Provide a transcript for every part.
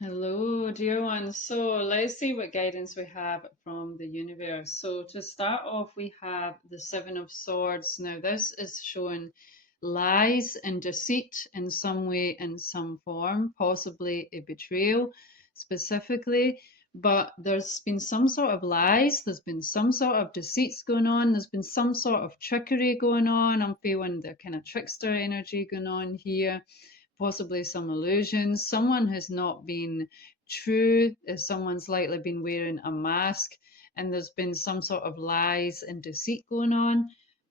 Hello, dear ones. So let's see what guidance we have from the universe. So to start off, we have the Seven of Swords. Now, this is showing lies and deceit in some way, in some form, possibly a betrayal specifically. But there's been some sort of lies, there's been some sort of deceits going on, there's been some sort of trickery going on. I'm feeling the kind of trickster energy going on here, possibly some illusions. Someone has not been true, someone's likely been wearing a mask, and there's been some sort of lies and deceit going on.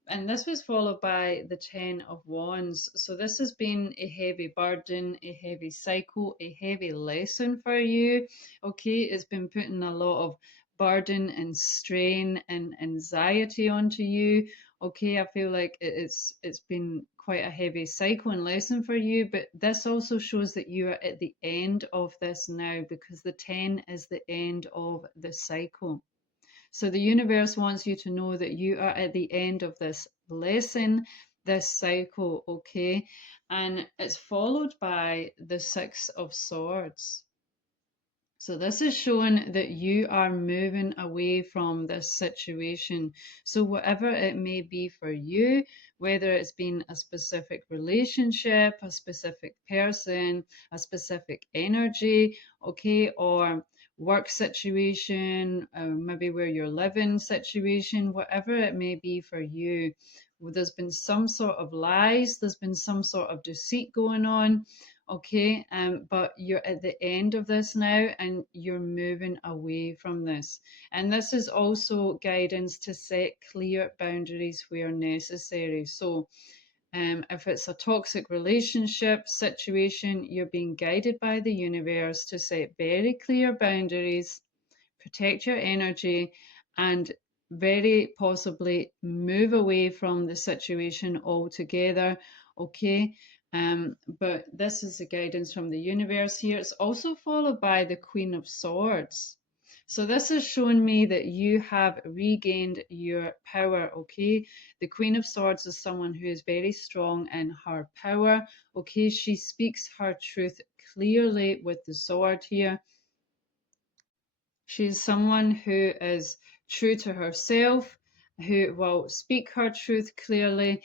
And this was followed by the Ten of Wands. So, this has been a heavy burden, a heavy cycle, a heavy lesson for you. Okay, it's been putting a lot of burden and strain and anxiety onto you. Okay, I feel like it's been quite a heavy cycle and lesson for you, but this also shows that you are at the end of this now, because the 10 is the end of the cycle. So the universe wants you to know that you are at the end of this lesson, this cycle, okay? And it's followed by the Six of Swords. So this is showing that you are moving away from this situation. So whatever it may be for you, whether it's been a specific relationship, a specific person, a specific energy, okay, or work situation, maybe where you're living situation, whatever it may be for you, there's been some sort of lies, there's been some sort of deceit going on. Okay, but you're at the end of this now and you're moving away from this. And this is also guidance to set clear boundaries where necessary. So, if it's a toxic relationship situation, you're being guided by the universe to set very clear boundaries, protect your energy, and very possibly move away from the situation altogether. Okay. But this is the guidance from the universe here. It's also followed by the Queen of Swords. So this is showing me that you have regained your power, okay? The Queen of Swords is someone who is very strong in her power, okay? She speaks her truth clearly with the sword here. She's someone who is true to herself, who will speak her truth clearly,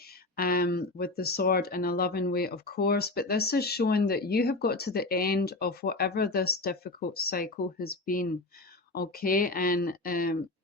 with the sword in a loving way, of course. But this is showing that you have got to the end of whatever this difficult cycle has been. Okay, and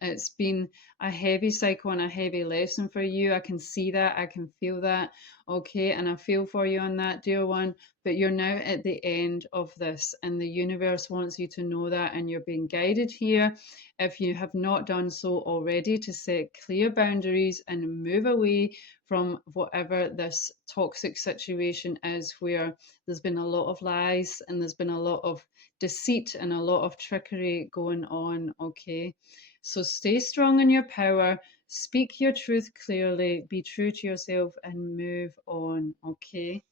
it's been a heavy cycle and a heavy lesson for you. I can see that, I can feel that. Okay, and I feel for you on that, dear one. But you're now at the end of this, and the universe wants you to know that, and you're being guided here, if you have not done so already, to set clear boundaries and move away from whatever this toxic situation is, where there's been a lot of lies and there's been a lot of deceit and a lot of trickery going on. Okay, so stay strong in your power, speak your truth clearly, be true to yourself, and move on. Okay.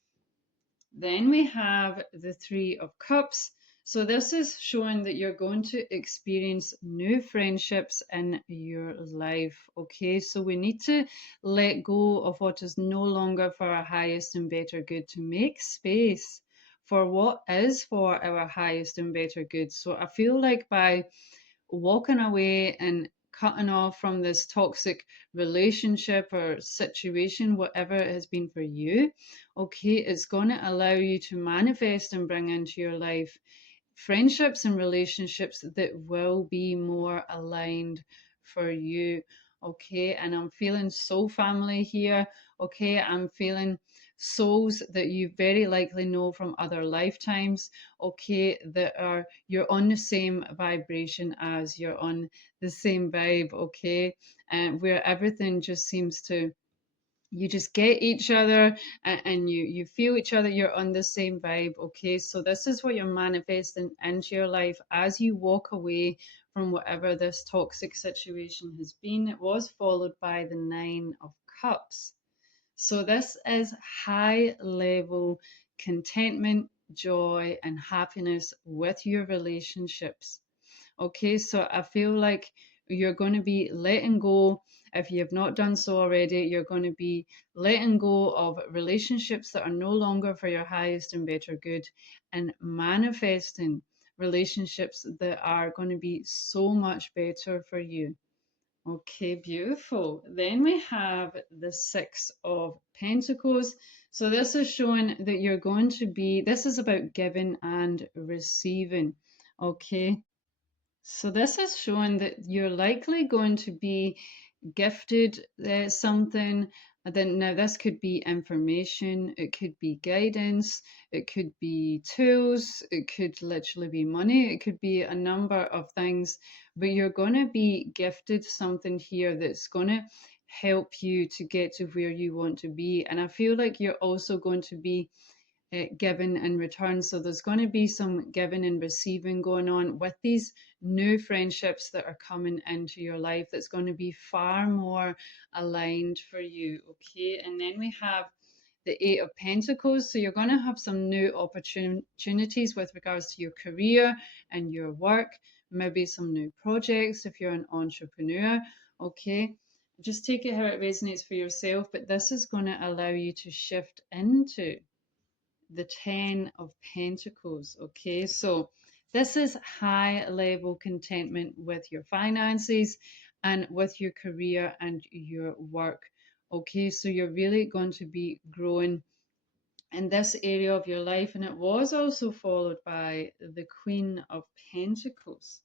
Then we have the Three of Cups. So this is showing that you're going to experience new friendships in your life. Okay, so we need to let go of what is no longer for our highest and better good, to make space for what is for our highest and better good. So I feel like by walking away and cutting off from this toxic relationship or situation, whatever it has been for you, okay, it's going to allow you to manifest and bring into your life friendships and relationships that will be more aligned for you. Okay, and I'm feeling soul family here. Okay, I'm feeling souls that you very likely know from other lifetimes. Okay, that are, you're on the same vibration as, you're on the same vibe. Okay, and where everything just seems to, you just get each other, and you feel each other, you're on the same vibe. Okay, so this is what you're manifesting into your life as you walk away from whatever this toxic situation has been. It was followed by the Nine of Cups. So this is high level contentment, joy, and happiness with your relationships. Okay, so I feel like you're going to be letting go. If you have not done so already, you're going to be letting go of relationships that are no longer for your highest and better good, and manifesting relationships that are going to be so much better for you. Okay, beautiful. Then we have the Six of Pentacles. So this is showing that you're going to be, this is about giving and receiving. Okay. So this is showing that you're likely going to be gifted something. Then now this could be information, it could be guidance, it could be tools, it could literally be money, it could be a number of things. But you're going to be gifted something here that's going to help you to get to where you want to be. And I feel like you're also going to be given and return. So there's going to be some giving and receiving going on with these new friendships that are coming into your life that's going to be far more aligned for you. Okay. And then we have the Eight of Pentacles. So you're going to have some new opportunities with regards to your career and your work, maybe some new projects if you're an entrepreneur. Okay. Just take it how it resonates for yourself, but this is going to allow you to shift into the Ten of Pentacles. Okay, so this is high level contentment with your finances and with your career and your work. Okay, so you're really going to be growing in this area of your life, and it was also followed by the Queen of Pentacles.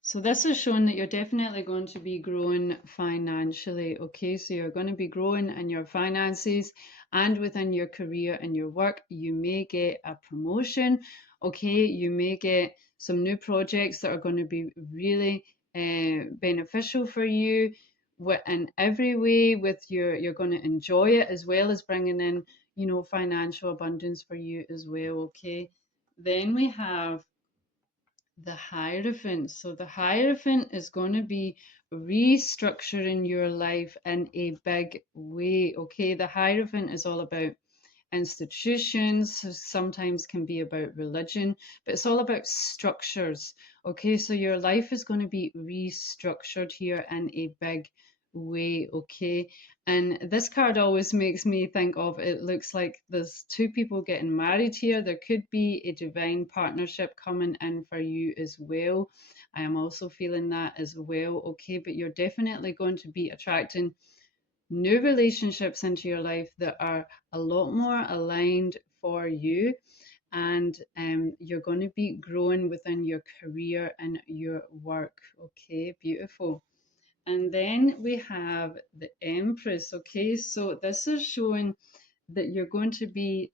So this is showing that you're definitely going to be growing financially. Okay, so you're going to be growing in your finances and within your career and your work. You may get a promotion. Okay, you may get some new projects that are going to be really beneficial for you in every way. With you're going to enjoy it as well as bringing in, financial abundance for you as well. Okay, then we have the Hierophant. So the Hierophant is going to be restructuring your life in a big way. Okay, the Hierophant is all about institutions, sometimes can be about religion, but it's all about structures. Okay, so your life is going to be restructured here in a big way. Okay, and this card always makes me think of, it looks like there's two people getting married here. There could be a divine partnership coming in for you as well. I am also feeling that as well. Okay, but you're definitely going to be attracting new relationships into your life that are a lot more aligned for you, and you're going to be growing within your career and your work. Okay, beautiful. And then we have the Empress. Okay, so this is showing that you're going to be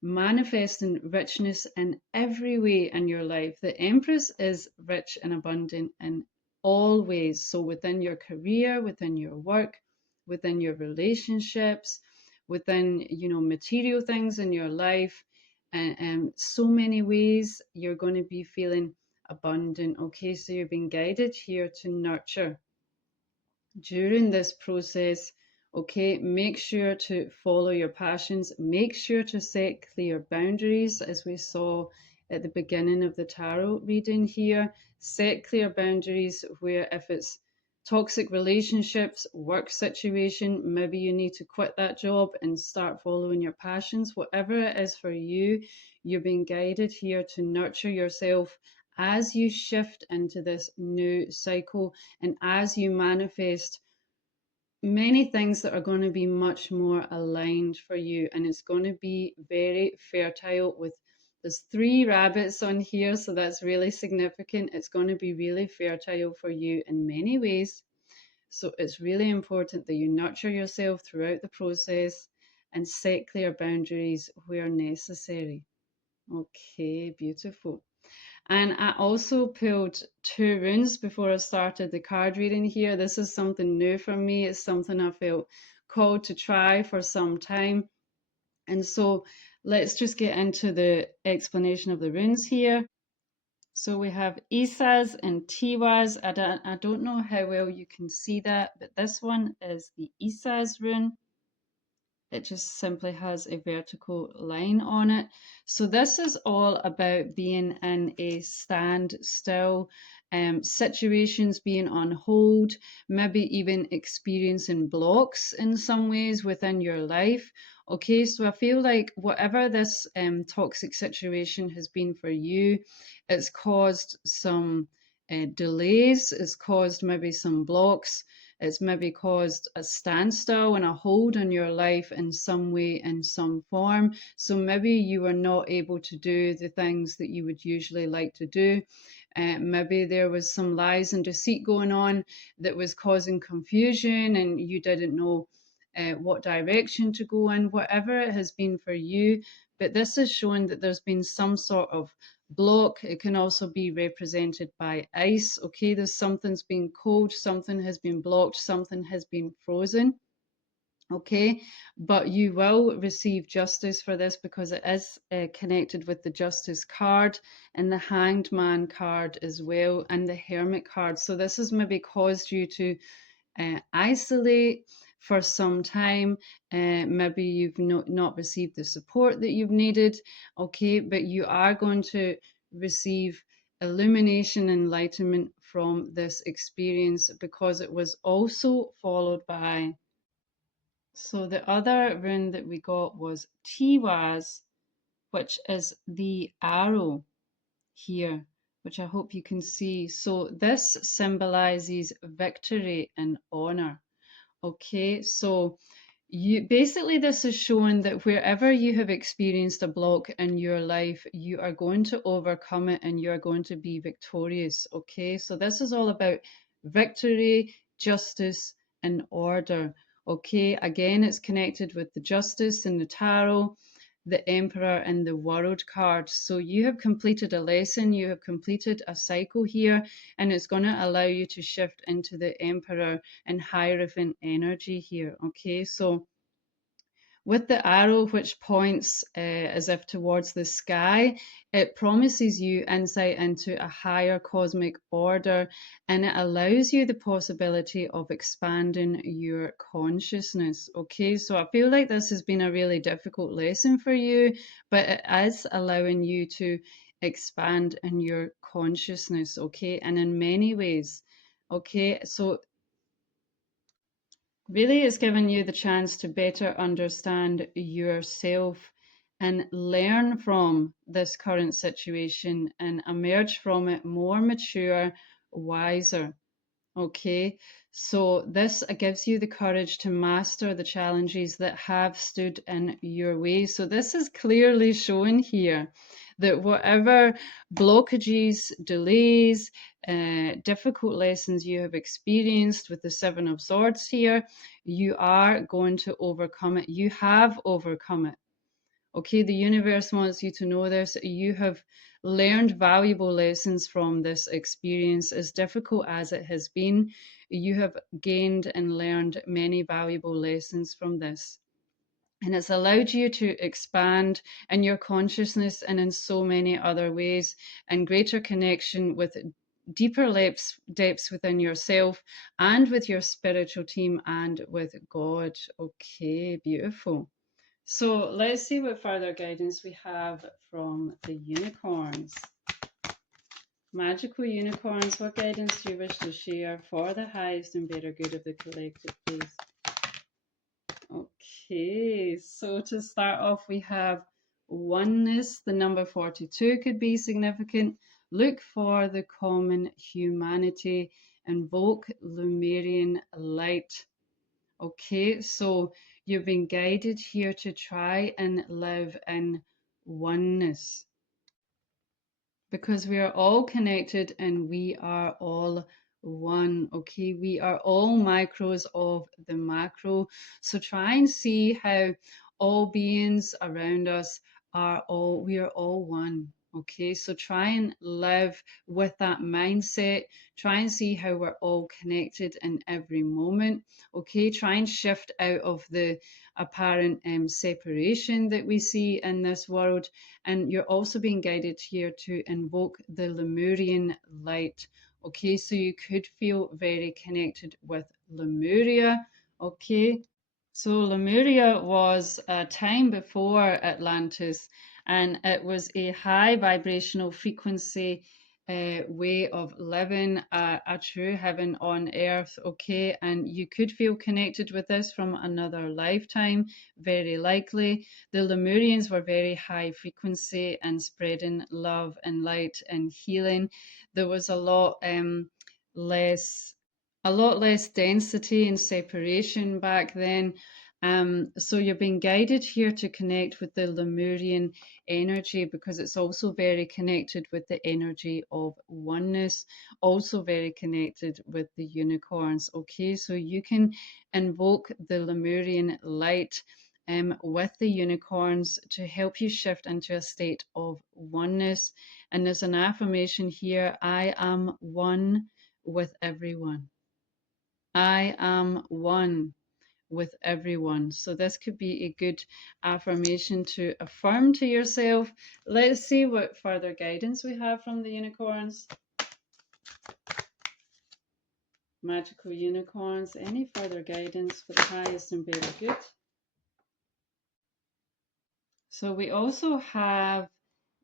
manifesting richness in every way in your life. The Empress is rich and abundant in all ways. So within your career, within your work, within your relationships, within material things in your life, and so many ways you're going to be feeling abundant. Okay, so you're being guided here to nurture during this process. Okay, make sure to follow your passions, make sure to set clear boundaries, as we saw at the beginning of the tarot reading here. Set clear boundaries where, if it's toxic relationships, work situation, maybe you need to quit that job and start following your passions. Whatever it is for you, you're being guided here to nurture yourself as you shift into this new cycle and as you manifest many things that are going to be much more aligned for you. And it's going to be very fertile. With there's three rabbits on here, so that's really significant. It's going to be really fertile for you in many ways. So it's really important that you nurture yourself throughout the process and set clear boundaries where necessary. Okay, beautiful. And I also pulled two runes before I started the card reading here. This is something new for me. It's something I felt called to try for some time. And so let's just get into the explanation of the runes here. So we have Isas and Tiwas. I don't know how well you can see that, but this one is the Isas rune. It just simply has a vertical line on it. So this is all about being in a standstill situations, being on hold, maybe even experiencing blocks in some ways within your life. Okay, so I feel like whatever this toxic situation has been for you, it's caused some delays, it's caused maybe some blocks, it's maybe caused a standstill and a hold on your life in some way, in some form. So maybe you are not able to do the things that you would usually like to do. Maybe there was some lies and deceit going on that was causing confusion and you didn't know what direction to go in, whatever it has been for you. But this is showing that there's been some sort of block. It can also be represented by ice. Okay, there's something's been cold, something has been blocked, something has been frozen. Okay, but you will receive justice for this because it is connected with the justice card and the hanged man card as well and the hermit card. So this has maybe caused you to isolate for some time. Maybe you've not received the support that you've needed. Okay, but you are going to receive illumination, enlightenment from this experience because it was also followed by. So the other rune that we got was Tiwaz, which is the arrow here, which I hope you can see. So this symbolizes victory and honor. Okay, so you basically this is showing that wherever you have experienced a block in your life, you are going to overcome it and you're going to be victorious. Okay, so this is all about victory, justice, and order. Okay, again, it's connected with the justice and the tarot, the emperor, and the world card. So you have completed a lesson, you have completed a cycle here, and it's going to allow you to shift into the emperor and hierophant energy here. Okay, so with the arrow which points as if towards the sky, it promises you insight into a higher cosmic order and it allows you the possibility of expanding your consciousness. Okay, so I feel like this has been a really difficult lesson for you, but it is allowing you to expand in your consciousness. Okay, and in many ways. Okay, so really, it's given you the chance to better understand yourself and learn from this current situation and emerge from it more mature, wiser. Okay, so this gives you the courage to master the challenges that have stood in your way. So this is clearly shown here that whatever blockages, delays, difficult lessons you have experienced with the Seven of Swords here, you are going to overcome it. You have overcome it. Okay, the universe wants you to know this. You have learned valuable lessons from this experience, as difficult as it has been. You have gained and learned many valuable lessons from this. And it's allowed you to expand in your consciousness and in so many other ways, and greater connection with deeper depths within yourself and with your spiritual team and with God. Okay, beautiful. So let's see what further guidance we have from the unicorns. Magical unicorns, what guidance do you wish to share for the highest and better good of the collective, please? Okay, so to start off, we have oneness. The number 42 could be significant. Look for the common humanity. Invoke Lemurian light. Okay, so you've been guided here to try and live in oneness because we are all connected and we are all one. Okay, we are all micros of the macro. So try and see how all beings around us we are all one. Okay, so try and live with that mindset. Try and see how we're all connected in every moment. Okay, try and shift out of the apparent separation that we see in this world, and you're also being guided here to invoke the Lemurian light. Okay, so you could feel very connected with Lemuria. Okay, So Lemuria was a time before Atlantis, and it was a high vibrational frequency way of living, a true heaven on earth. Okay, and you could feel connected with this from another lifetime, very likely. The Lemurians were very high frequency and spreading love and light and healing. There was less a lot less density and separation back then. So you're being guided here to connect with the Lemurian energy because it's also very connected with the energy of oneness, also very connected with the unicorns. Okay, so you can invoke the Lemurian light with the unicorns to help you shift into a state of oneness. And there's an affirmation here: I am one with everyone. I am one with everyone. So this could be a good affirmation to affirm to yourself. Let's see what further guidance we have from the unicorns. Magical unicorns. Any further guidance for the highest and better good? So we also have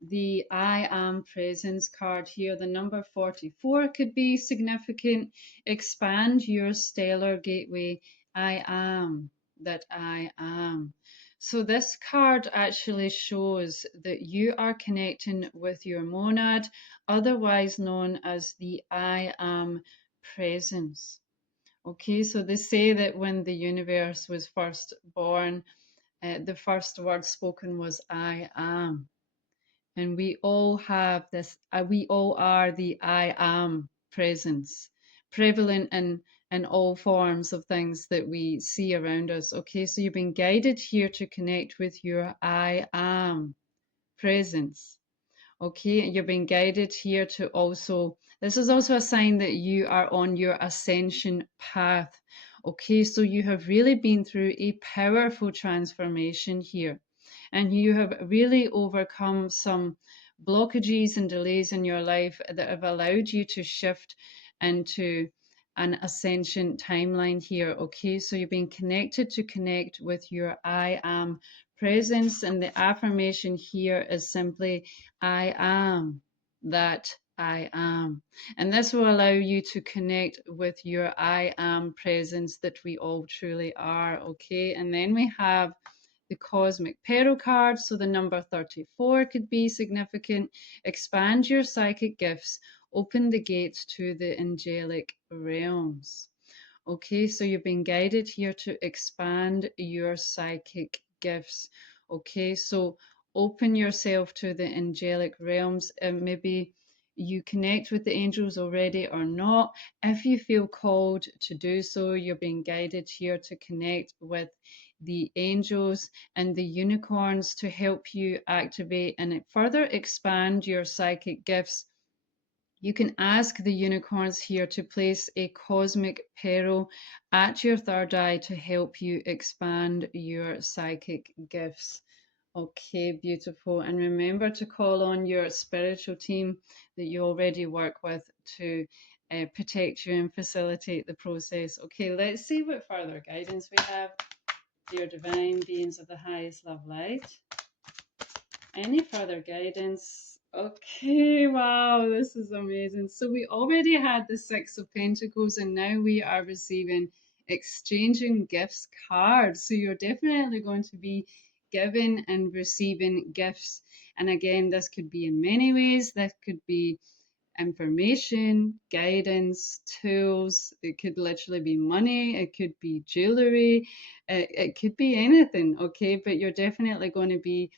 the I am presence card here. The number 44 could be significant. Expand your stellar gateway. I am that I am. So this card actually shows that you are connecting with your monad, otherwise known as the I am presence. Okay, so they say that when the universe was first born, the first word spoken was I am. And we all have this, we all are the I am presence, prevalent in all forms of things that we see around us. Okay, so you've been guided here to connect with your I am presence. Okay, you're being guided here to also, this is also a sign that you are on your ascension path. Okay, so you have really been through a powerful transformation here, and you have really overcome some blockages and delays in your life that have allowed you to shift into an ascension timeline here. Okay, so you're being connected to connect with your I am presence, and the affirmation here is simply I am that I am. And this will allow you to connect with your I am presence that we all truly are. Okay. And then we have the cosmic pearl card. So the number 34 could be significant. Expand your psychic gifts, open the gates to the angelic realms. Okay, so you've been guided here to expand your psychic gifts. Okay, so open yourself to the angelic realms, and maybe you connect with the angels already or not. If you feel called to do so, you're being guided here to connect with the angels and the unicorns to help you activate and further expand your psychic gifts. You can ask the unicorns here to place a cosmic peril at your third eye to help you expand your psychic gifts. Okay, beautiful. And remember to call on your spiritual team that you already work with to protect you and facilitate the process. Okay, let's see what further guidance we have. Dear divine beings of the highest love light. Any further guidance? Okay, wow, this is amazing. So we already had the Six of Pentacles, and now we are receiving exchanging gifts cards. So you're definitely going to be giving and receiving gifts. And again, this could be in many ways. This could be information, guidance, tools. It could literally be money, it could be jewelry, it could be anything, okay? But you're definitely going to be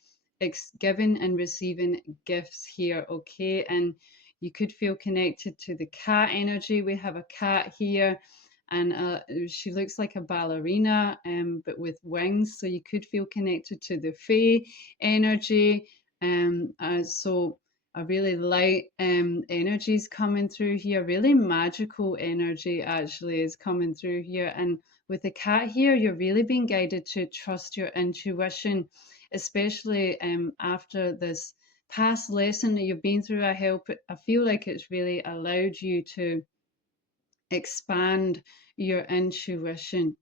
giving and receiving gifts here, okay? And you could feel connected to the cat energy. We have a cat here, and she looks like a ballerina, but with wings. So you could feel connected to the Fae energy. So a really light energy is coming through here. Really magical energy actually is coming through here. And with the cat here, you're really being guided to trust your intuition, especially after this past lesson that you've been through. I feel like it's really allowed you to expand your intuition.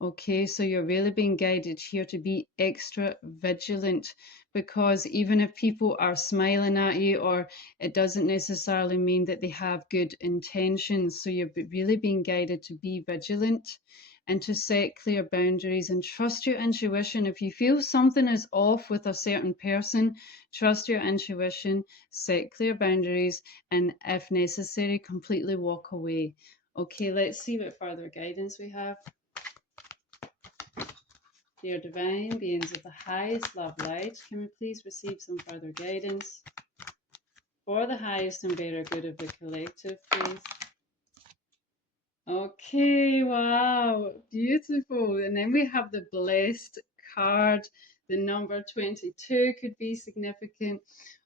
Okay, so you're really being guided here to be extra vigilant, because even if people are smiling at you, or it doesn't necessarily mean that they have good intentions. So you're really being guided to be vigilant and to set clear boundaries and trust your intuition. If you feel something is off with a certain person, trust your intuition, set clear boundaries, and if necessary, completely walk away. Okay, let's see what further guidance we have. Dear divine beings of the highest love light, can we please receive some further guidance for the highest and better good of the collective, please? Okay, wow, beautiful. And then we have the blessed card. The number 22 could be significant.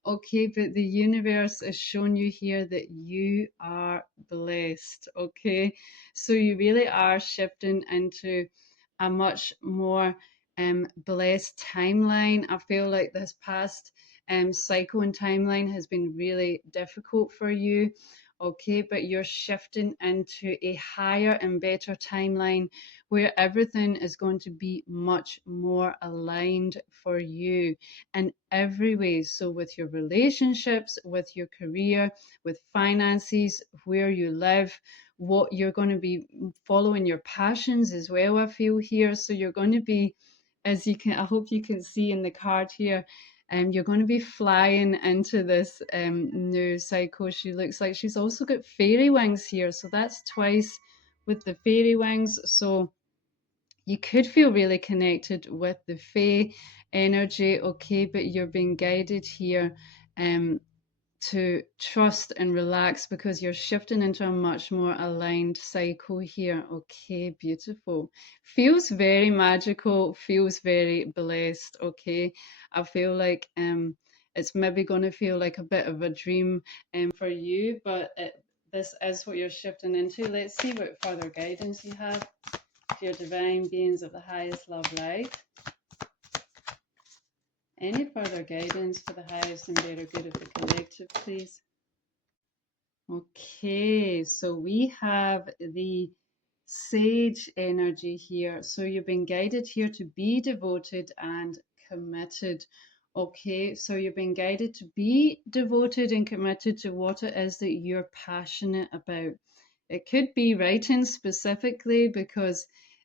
Okay, but the universe has shown you here that you are blessed. Okay, so you really are shifting into a much more blessed timeline. I feel like this past cycle and timeline has been really difficult for you. Okay, but you're shifting into a higher and better timeline where everything is going to be much more aligned for you in every way. So, with your relationships, with your career, with finances, where you live, what you're going to be following your passions as well, I feel here. So, you're going to be, as you can, I hope you can see in the card here, you're going to be flying into this new cycle. She looks like she's also got fairy wings here. So that's twice with the fairy wings. So you could feel really connected with the fae energy, okay, but you're being guided here um, to trust and relax because you're shifting into a much more aligned cycle here. Okay, beautiful. Feels very magical, feels very blessed. Okay, I feel like it's maybe going to feel like a bit of a dream for you, but this is what you're shifting into. Let's see what further guidance you have. Dear divine beings of the highest love light, any further guidance for the highest and better good of the collective, please? Okay, so we have the sage energy here. So you've been guided here to be devoted and committed. Okay, so you've been guided to be devoted and committed to what it is that you're passionate about. It could be writing specifically, because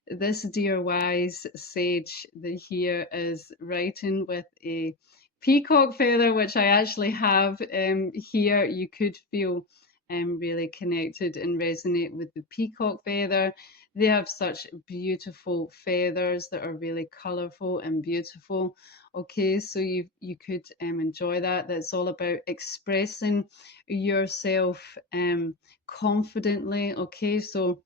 this dear wise sage that here is writing with a peacock feather, which I actually have here. You could feel really connected and resonate with the peacock feather. They have such beautiful feathers that are really colorful and beautiful. Okay, so you could enjoy that. That's all about expressing yourself confidently. Okay, so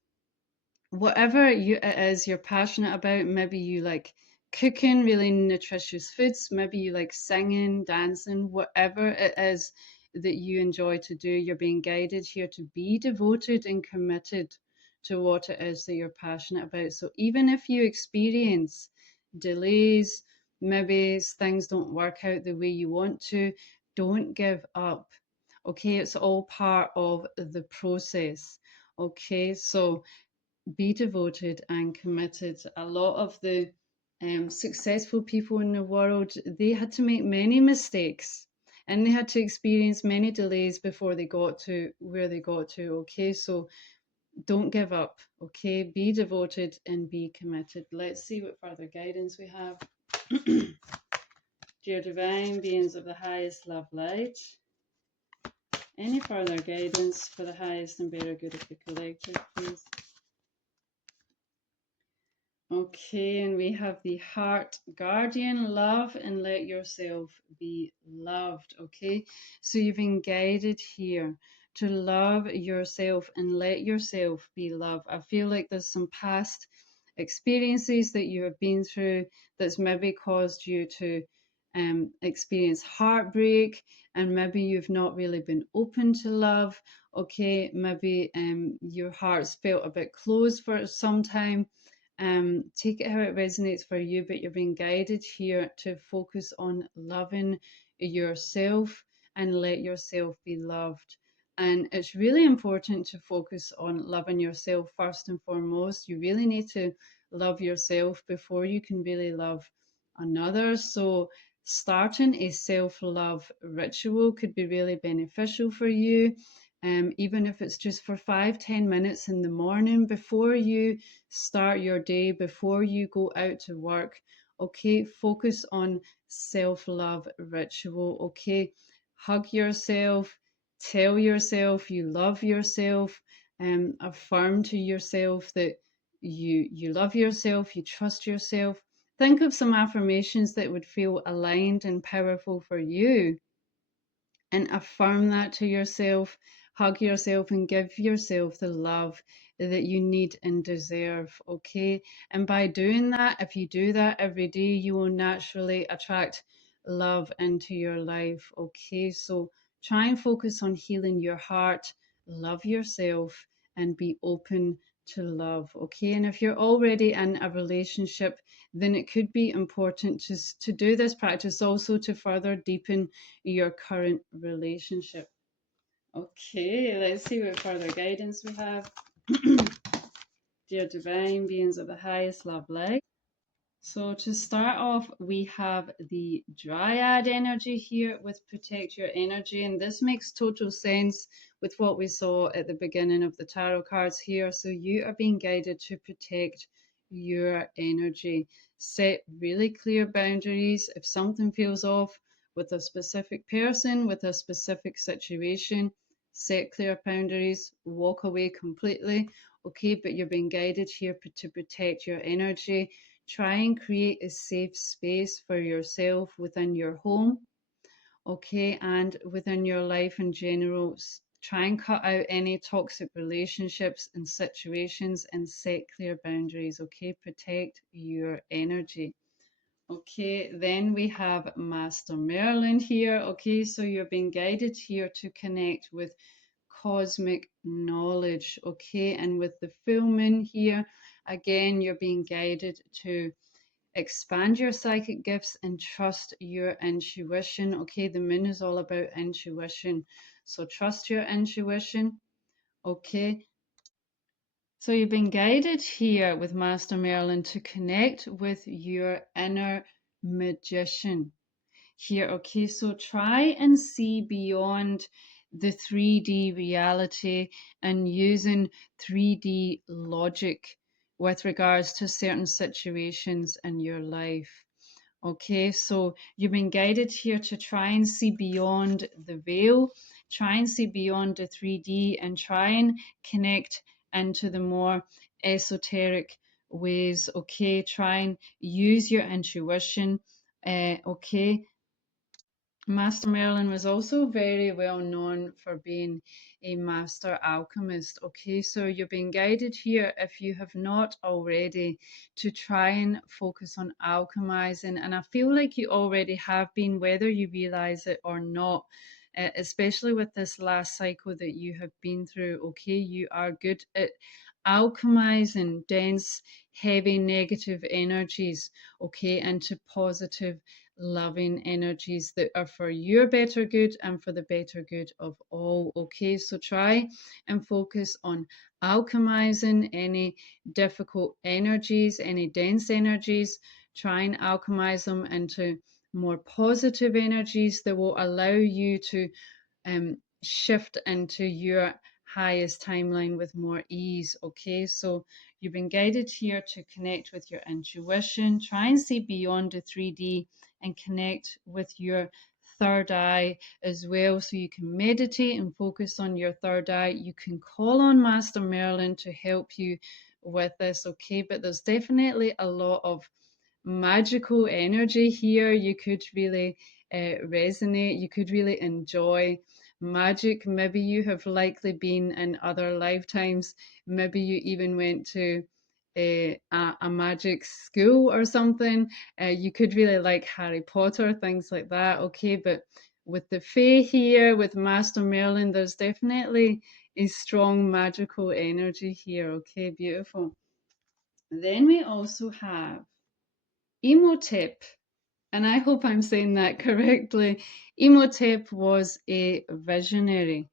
whatever it is you're passionate about, maybe you like cooking really nutritious foods, maybe you like singing, dancing, whatever it is that you enjoy to do, you're being guided here to be devoted and committed to what it is that you're passionate about. So even if you experience delays, maybe things don't work out the way you want to, don't give up. Okay, it's all part of the process. Okay, so be devoted and committed. A lot of the successful people in the world, they had to make many mistakes and they had to experience many delays before they got to where they got to. Okay, so don't give up. Okay, be devoted and be committed. Let's see what further guidance we have. Dear divine beings of the highest love light, any further guidance for the highest and better good of the collective, please? Okay, and we have the heart guardian, love and let yourself be loved. Okay, so you've been guided here to love yourself and let yourself be loved. I feel like there's some past experiences that you have been through that's maybe caused you to experience heartbreak, and maybe you've not really been open to love. Okay, maybe your heart's felt a bit closed for some time. Take it how it resonates for you, but you're being guided here to focus on loving yourself and let yourself be loved. And it's really important to focus on loving yourself first and foremost. You really need to love yourself before you can really love another. So starting a self-love ritual could be really beneficial for you. Even if it's just for 5-10 minutes in the morning before you start your day, before you go out to work. Okay, focus on self-love ritual. Okay, hug yourself, tell yourself you love yourself, affirm to yourself that you love yourself, you trust yourself. Think of some affirmations that would feel aligned and powerful for you, and affirm that to yourself. Hug yourself and give yourself the love that you need and deserve. Okay. And by doing that, if you do that every day, you will naturally attract love into your life. Okay. So try and focus on healing your heart, love yourself, and be open to love. Okay. And if you're already in a relationship, then it could be important to do this practice also to further deepen your current relationship. Okay, let's see what further guidance we have. Dear divine beings of the highest love light. So to start off, we have the Dryad energy here with protect your energy, and this makes total sense with what we saw at the beginning of the tarot cards here. So you are being guided to protect your energy. Set really clear boundaries. If something feels off with a specific person, with a specific situation, set clear boundaries, walk away completely. Okay, but you're being guided here to protect your energy. Try and create a safe space for yourself within your home, okay, and within your life in general. Try and cut out any toxic relationships and situations and set clear boundaries, okay? Protect your energy. Okay, then we have Master Merlin here. Okay, so you're being guided here to connect with cosmic knowledge. Okay, and with the full moon here, again, you're being guided to expand your psychic gifts and trust your intuition. Okay, the moon is all about intuition. So trust your intuition. Okay, so you've been guided here with Master Merlin to connect with your inner magician here. Okay, so try and see beyond the 3D reality and using 3D logic with regards to certain situations in your life. Okay, so you've been guided here to try and see beyond the veil, try and see beyond the 3D, and try and connect into the more esoteric ways. Okay, try and use your intuition. Okay, Master Merlin was also very well known for being a master alchemist. Okay, so you're being guided here, if you have not already, to try and focus on alchemizing. And I feel like you already have been, whether you realize it or not, especially with this last cycle that you have been through. Okay, you are good at alchemizing dense, heavy, negative energies, okay, into positive loving energies that are for your better good and for the better good of all. Okay, so try and focus on alchemizing any difficult energies, any dense energies. Try and alchemize them into more positive energies that will allow you to shift into your highest timeline with more ease. Okay, so you've been guided here to connect with your intuition, try and see beyond the 3D and connect with your third eye as well. So you can meditate and focus on your third eye. You can call on Master Merlin to help you with this. Okay, but there's definitely a lot of magical energy here. You could really resonate, you could really enjoy magic. Maybe you have likely been in other lifetimes, maybe you even went to a magic school or something. You could really like Harry Potter, things like that. Okay, but with the Fae here, with Master Merlin, there's definitely a strong magical energy here. Okay, beautiful. Then we also have Imhotep, and I hope I'm saying that correctly. Imhotep was a visionary.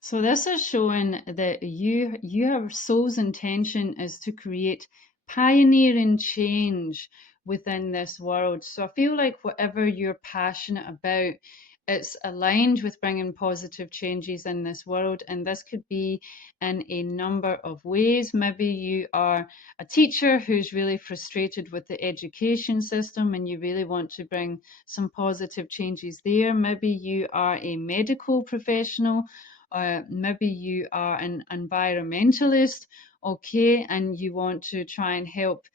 So this is showing that your soul's intention is to create pioneering change within this world. So I feel like whatever you're passionate about, it's aligned with bringing positive changes in this world. And this could be in a number of ways. Maybe you are a teacher who's really frustrated with the education system and you really want to bring some positive changes there. Maybe you are a medical professional, or maybe you are an environmentalist, okay, and you want to try and help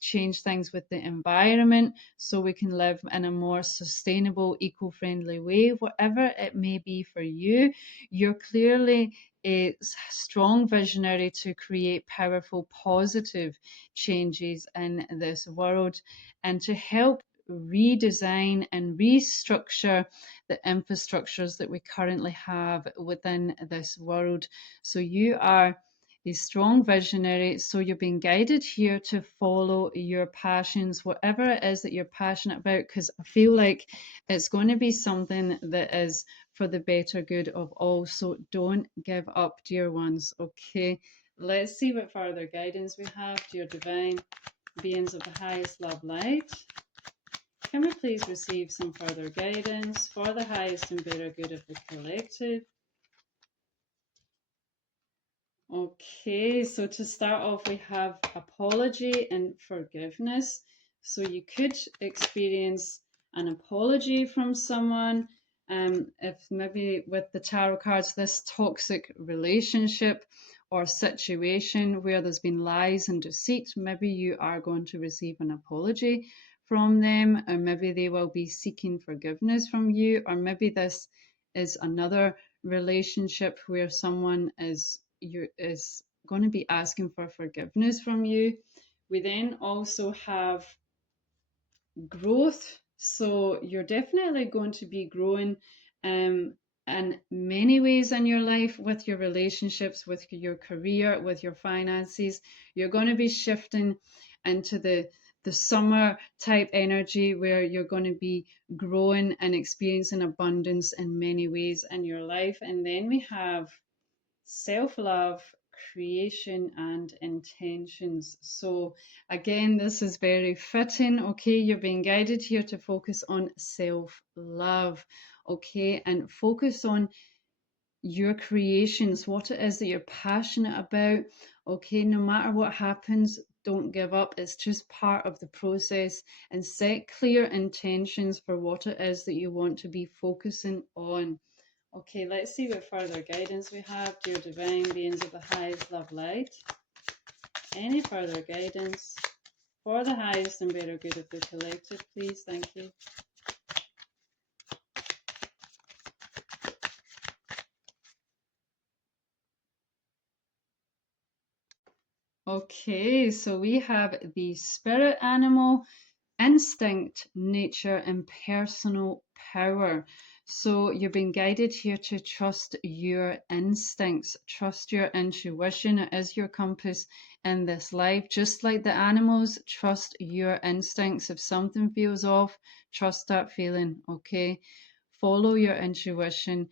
change things with the environment so we can live in a more sustainable, eco-friendly way. Whatever it may be for you, you're clearly a strong visionary to create powerful, positive changes in this world and to help redesign and restructure the infrastructures that we currently have within this world. So you are a strong visionary. So you're being guided here to follow your passions, whatever it is that you're passionate about, because I feel like it's going to be something that is for the better good of all. So don't give up, dear ones. Okay, let's see what further guidance we have, dear divine beings of the highest love light. Can we please receive some further guidance for the highest and better good of the collective? Okay, so to start off, we have apology and forgiveness. So you could experience an apology from someone. If maybe with the tarot cards, this toxic relationship or situation where there's been lies and deceit, maybe you are going to receive an apology from them, or maybe they will be seeking forgiveness from you, or maybe this is another relationship where someone is going to be asking for forgiveness from you. We then also have growth. So you're definitely going to be growing in many ways in your life, with your relationships, with your career, with your finances. You're going to be shifting into the summer type energy where you're going to be growing and experiencing abundance in many ways in your life. And then we have self-love, creation, and intentions. So again, this is very fitting. Okay, you're being guided here to focus on self-love. Okay, and focus on your creations, what it is that you're passionate about. Okay, no matter what happens, don't give up. It's just part of the process, and set clear intentions for what it is that you want to be focusing on. Okay, let's see what further guidance we have, dear divine beings of the highest love light. Any further guidance for the highest and better good of the collective, please? Thank you. Okay, so we have the spirit animal, instinct, nature, and personal power. So you're being guided here to trust your instincts, trust your intuition. It is your compass in this life. Just like the animals, trust your instincts. If something feels off, trust that feeling, okay? Follow your intuition.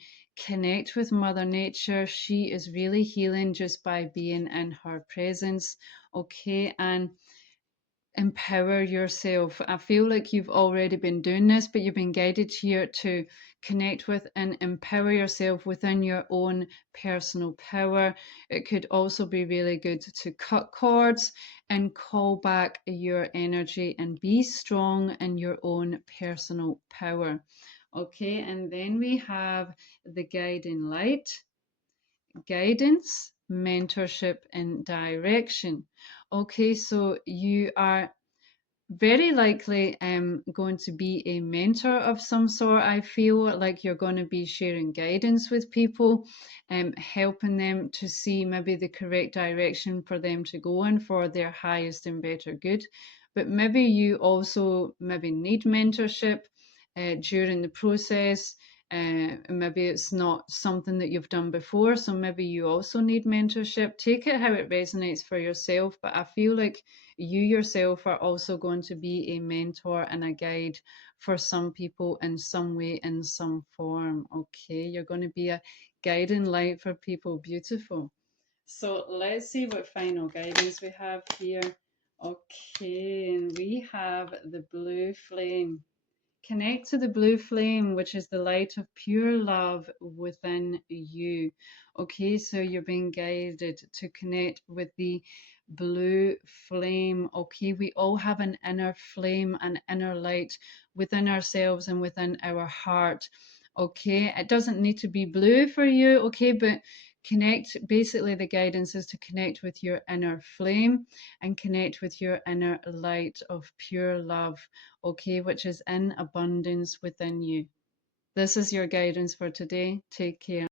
Connect with Mother Nature. She is really healing just by being in her presence, okay? And empower yourself. I feel like you've already been doing this, but you've been guided here to connect with and empower yourself within your own personal power. It could also be really good to cut cords and call back your energy and be strong in your own personal power. Okay, and then we have the guiding light, guidance, mentorship, and direction. Okay, so you are very likely going to be a mentor of some sort. I feel like you're going to be sharing guidance with people, helping them to see maybe the correct direction for them to go in for their highest and better good. But maybe you also maybe need mentorship during the process. Maybe it's not something that you've done before, so maybe you also need mentorship. Take it how it resonates for yourself, but I feel like you yourself are also going to be a mentor and a guide for some people in some way, in some form. Okay, you're going to be a guiding light for people. Beautiful. So let's see what final guidance we have here. Okay, and we have the blue flame. Connect to the blue flame, which is the light of pure love within you. Okay, so you're being guided to connect with the blue flame. Okay, we all have an inner flame, an inner light within ourselves and within our heart. Okay, it doesn't need to be blue for you. Okay, but connect, basically, the guidance is to connect with your inner flame and connect with your inner light of pure love, okay, which is in abundance within you. This is your guidance for today. Take care.